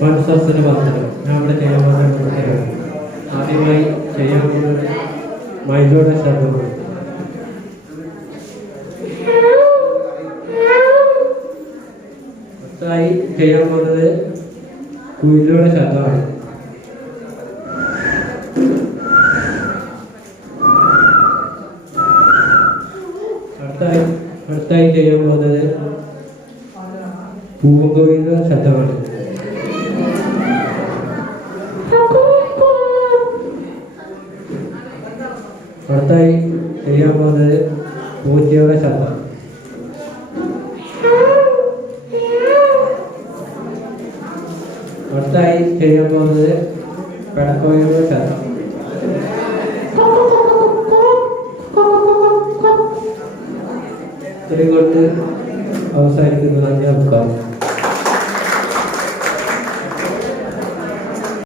മത്സരത്തിന് പന്തൽ ഞാൻ ഇവിടെ ചെയ്യാൻ പോകുന്ന ആദ്യമായി ചെയ്യാൻ പോകുന്നത് മയിലൂടെ ശബ്ദമാണ്. അടുത്തായി ചെയ്യാൻ പോകുന്നത് കുയിലൂടെ ശബ്ദമാണ്. അടുത്തായി ചെയ്യാൻ പോകുന്നത് പൂങ്കോയിലെ ശബ്ദമാണ്. അടുത്തായി ചെയ്യാൻ പോകുന്നത് പൂച്ചയുടെ ശബ്ദം. അടുത്തായി ചെയ്യാൻ പോകുന്നത് പെടക്കോയുടെ ശബ്ദം. ഇത്രയും കൊണ്ട് അവസാനിക്കുന്നതാണ് ഞാൻ